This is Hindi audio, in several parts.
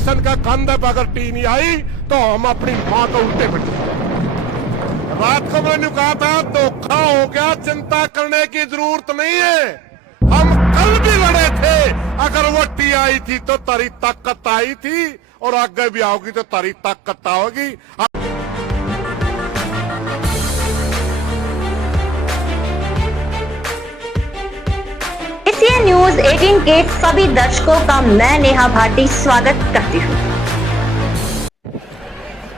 इलेक्शन का कंध पे अगर टी नहीं आई तो हम अपनी माँ को उल्टे बैठे। रात को मैंने कहा था धोखा हो गया, चिंता करने की जरूरत नहीं है। हम कल भी लड़े थे, अगर वो टी आई थी तो तारी ताकत आई थी और आगे भी आओगी तो तारी ताकत आओगी। एशियन न्यूज 18 के सभी दर्शकों का मैं नेहा भाटी स्वागत करती हूँ।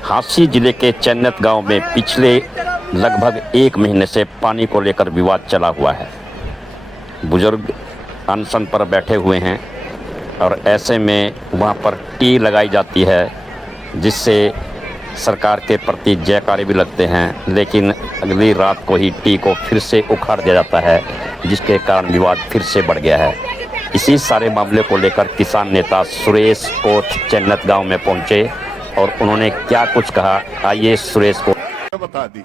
हांसी जिले के चन्नत गांव में पिछले लगभग 1 महीने से पानी को लेकर विवाद चला हुआ है। बुजुर्ग अनशन पर बैठे हुए हैं और ऐसे में वहां पर टी लगाई जाती है, जिससे सरकार के प्रति जयकारे भी लगते हैं, लेकिन अगली रात को ही टी को फिर से उखाड़ दिया जाता है, जिसके कारण विवाद फिर से बढ़ गया है। इसी सारे मामले को लेकर किसान नेता सुरेश कोथ चन्नत गांव में पहुंचे और उन्होंने क्या कुछ कहा, आइए सुरेश को बता दी।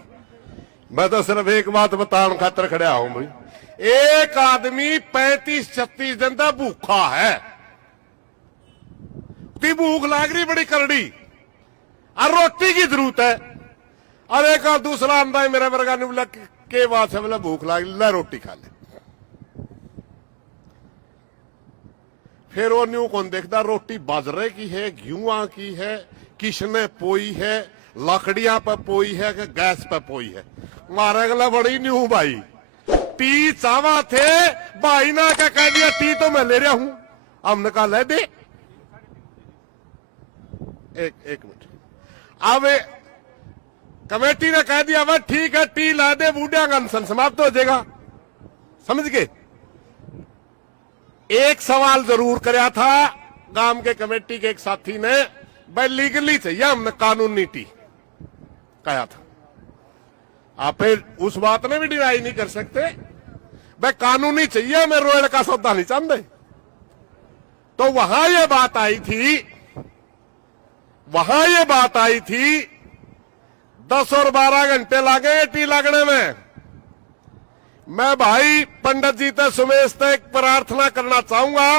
मैं तो सिर्फ एक बात बताने खातर खड़ा हूं भाई। एक आदमी 35-36 दिन तक भूखा है, ती भूख लाग रही बड़ी करड़ी और रोटी की जरूरत है। और एक और दूसरा आंदा है मेरा वर्गा ने बोला के बात है, बोला भूख लाग ला रोटी खा ले। फिर वो न्यू कौन देखता रोटी बाजरे की है, गेहूं की है, किसने पोई है, लकड़ियां पे पोई है कि गैस पे पोई है। मारे गला बड़ी न्यू भाई टी चावा थे भाई ना क्या कह दिया टी तो मैं ले रहा हूं। हमने कहा ले दे एक मिनट। अब कमेटी ने कह दिया वह ठीक है टी ला दे, बूढ़ा का अनशन समाप्त हो जाएगा। समझ गए। एक सवाल जरूर कराया था गांव के कमेटी के एक साथी ने, भाई लीगली चाहिए, हमने कानूनी टी कहा था। आप उस बात ने भी डिनाई नहीं कर सकते, भाई कानूनी चाहिए, हमें रोयल का सौदा नहीं चाहते। तो वहां ये बात आई थी 10 और 12 घंटे लगे टी लगने में। मैं भाई पंडित जी से सुमेश से एक प्रार्थना करना चाहूंगा,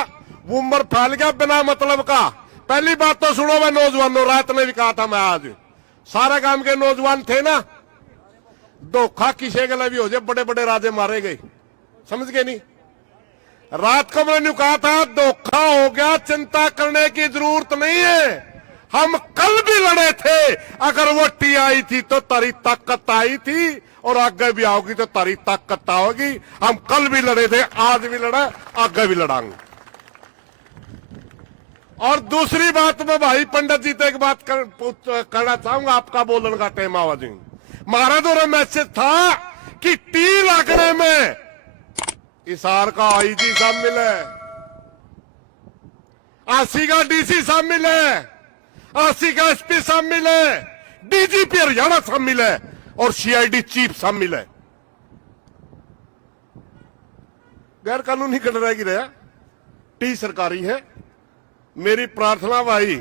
वो उम्र फैल गया बिना मतलब का। पहली बात तो सुनो, मैं नौजवानों रात ने भी कहा था, मैं आज सारे गांव के नौजवान थे ना, धोखा किसे गला भी हो जाए, बड़े बड़े राजे मारे गए, समझ गए नहीं। रात को मैंने कहा था धोखा हो गया, चिंता करने की जरूरत नहीं है। हम कल भी लड़े थे, अगर वो टी आई थी तो तारी ताकत आई थी और आगे भी आओगी तो तारी ताकत आओगी। हम कल भी लड़े थे, आज भी लड़ा, आगे भी लड़ांगे। और दूसरी बात मैं भाई पंडित जी से एक बात करना चाहूंगा, आपका बोलने का टाइम आवाज महाराज और मैसेज था कि टी लगने में इसार का आईजी शामिल है, आसी का डीसी शामिल है, आसी का एसपी शामिल है, डीजीपी हरियाणा शामिल है और सीआईडी चीफ शामिल है। गैर कानूनी कर रहेगी रहा, टी सरकारी है। मेरी प्रार्थना भाई,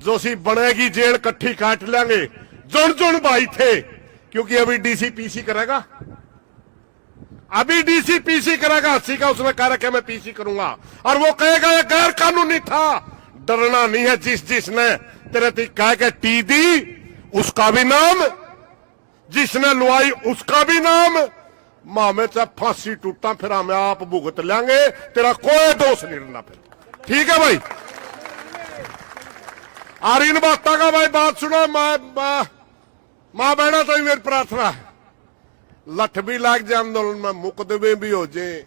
जो सी बनेगी जेल कट्ठी काट लेंगे, जुन भाई थे, क्योंकि अभी डीसी पीसी करेगा, अभी डीसी पीसी करेगा। अस्सी का उसने कह रखा मैं पीसी करूंगा और वो कहेगा ये गैर कानूनी था। डरना नहीं है, जिसने तेरे कह के टी दी उसका भी नाम, जिसने लुआई उसका भी नाम। मां में चाहे फांसी टूटा फिर हमें आप भुगत लेंगे, तेरा कोई दोष नहीं रहना फिर, ठीक है भाई। और इन बातों का भाई बात सुनो, मां बहना तो ही मेरी प्रार्थना है, लठ भी लाग जाए आंदोलन में, मुकदमे भी हो जाए,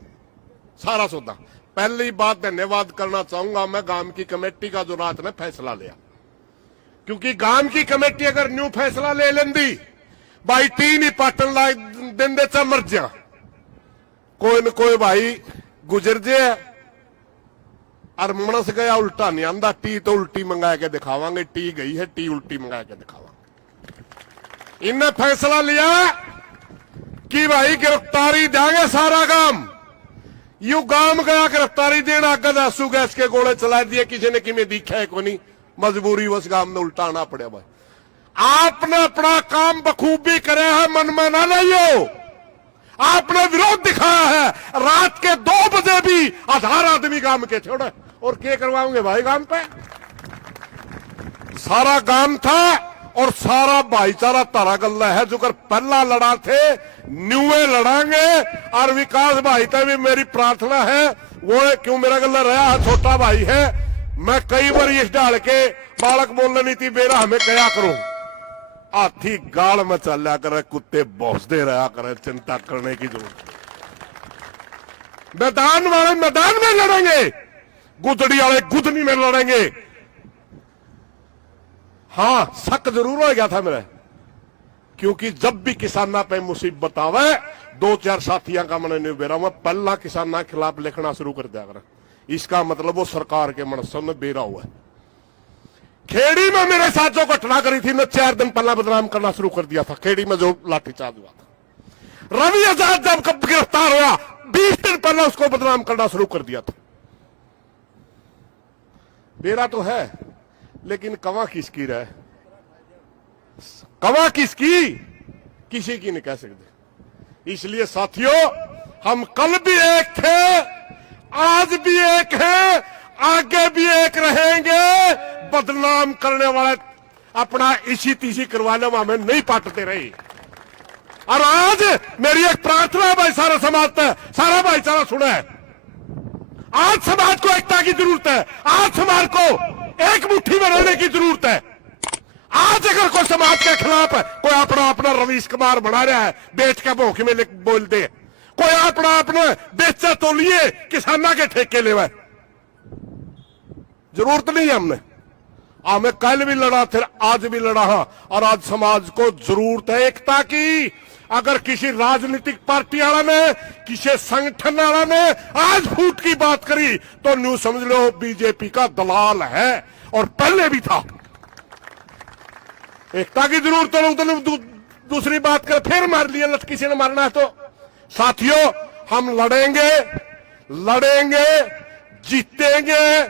सारा सौदा। पहली बात धन्यवाद करना चाहूंगा मैं गांव की कमेटी का, जो रात ने फैसला लिया। क्योंकि गांव की कमेटी अगर न्यू फैसला ले लेंदी भाई टी नहीं पाटन लाग दिन दे चा मर जा, कोई न कोई भाई गुजर जाए। और मनस गया उल्टा नहीं आंदा, टी तो उल्टी मंगा के दिखावांगे, टी गई है टी उल्टी मंगा के दिखावांगे। इनने फैसला लिया कि भाई गिरफ्तारी देंगे सारा गांव। यू गांव गया गिरफ्तारी देना, आगे आंसू गैस के गोले चला दिए, किसी ने किमें दिखा है को नहीं, मजबूरी उस गांव में उल्टाना पड़े। भाई आपने अपना काम बखूबी करे है, मन में ना लियो। आपने विरोध दिखाया है, रात के 2 बजे भी 1000 आदमी गांव के छोड़े और क्या करवाओगे भाई गांव पे। सारा गांव था और सारा भाईचारा तारा गल्ला है। जो कर पहला लड़ा थे न्यूए लड़ांगे। और विकास भाई तक भी मेरी प्रार्थना है, वो क्यों मेरा गल्ला रहा है, छोटा भाई है। मैं कई बार इस डाल के बालक बोलने नहीं थी बेरा हमें क्या करूं। हाथी गाल में चला करे, कुत्ते भौंसते रहा करे, चिंता करने की जरूरत। मैदान वाले मैदान में लड़ेंगे, गुदड़ी वाले गुदनी में लड़ेंगे। हां शक जरूर हो गया था मेरा, क्योंकि जब भी किसाना पे मुसीबत आवे दो चार साथियों का मन नहीं बेरा, मैं पहला किसाना के खिलाफ लिखना शुरू कर दिया कर। इसका मतलब वो सरकार के मनसों में बेरा हुआ है। खेड़ी में मेरे साथ जो घटना करी थी, मैं 4 दिन पहला बदनाम करना शुरू कर दिया था। खेड़ी में जो लाठीचार्ज हुआ था, रवि आजाद जब गिरफ्तार हुआ 20 दिन पहले उसको बदनाम करना शुरू कर दिया था। बेरा तो है, लेकिन कवा किसकी रहे, कवा किसकी, किसी की नहीं कह सकते। इसलिए साथियों, हम कल भी एक थे, आज भी एक हैं, आगे भी एक रहेंगे। बदनाम करने वाले अपना इसी तीसी करवाने में हमें नहीं पाटते रहे। और आज मेरी एक प्रार्थना है भाई सारा समाज पे, सारा भाईचारा सुना है। आज समाज को एकता की जरूरत है। आज समाज को एक मुट्ठी में रहने की जरूरत है। आज अगर कोई समाज के खिलाफ है, कोई अपना अपना रवीश कुमार बना रहा है, बेच के भोंके में बोल दे, कोई अपना अपने बेचा तो लिए किसाना के ठेके ले, जरूरत नहीं है। हमें कल भी लड़ा, फिर आज भी लड़ा। और आज समाज को जरूरत है एकता की। अगर किसी राजनीतिक पार्टी वाला ने, किसी संगठन वाला ने आज फूट की बात करी तो न्यू समझ लो बीजेपी का दलाल है, और पहले भी था। एकता की जरूरत है। तो दूसरी बात कर फिर मार लिया, लट किसी ने मारना है तो। साथियों, हम लड़ेंगे, लड़ेंगे, जीतेंगे,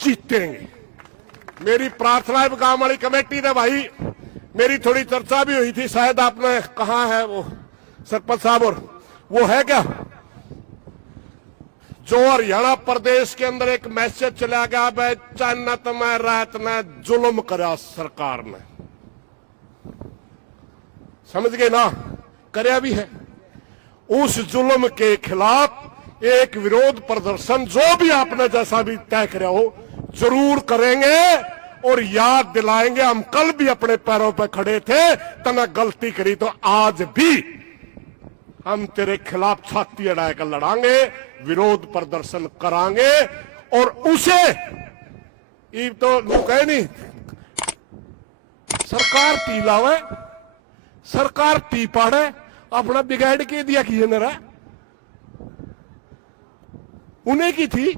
जीतेंगे। मेरी प्रार्थना है गांव वाली कमेटी ने भाई, मेरी थोड़ी चर्चा भी हुई थी, शायद आपने कहा है वो सरपंच साहब, और वो है क्या जो हरियाणा प्रदेश के अंदर एक मैसेज चला गया, भाई जन्नत में रात में जुल्म करा सरकार ने, समझ गए ना, करया भी है। उस जुल्म के खिलाफ एक विरोध प्रदर्शन जो भी आपने जैसा भी तय करा हो जरूर करेंगे, और याद दिलाएंगे हम कल भी अपने पैरों पर खड़े थे, तना गलती करी तो आज भी हम तेरे खिलाफ छाती अड़ा कर लड़ांगे, विरोध प्रदर्शन करांगे। और उसे ये तो लोग कहे नहीं सरकार पी लावे, सरकार पी पाड़े, अपना बिगाड़ के दिया किए न रहा, उन्हें की थी।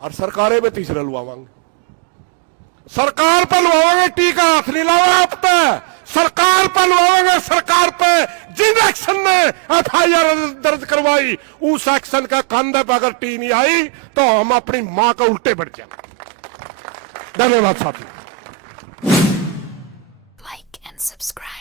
और सरकारें में तीसरा लुआवांगे, सरकार पर लुआवांगे, टीका हाथ नहीं लावा आप पे, सरकार पर लुआवांगे। सरकार पे जिन एक्शन में FIR दर्ज करवाई, उस एक्शन का कंधे पर अगर टी नहीं आई तो हम अपनी मां को उल्टे बढ़ जाएंगे। धन्यवाद साथी। Like and subscribe.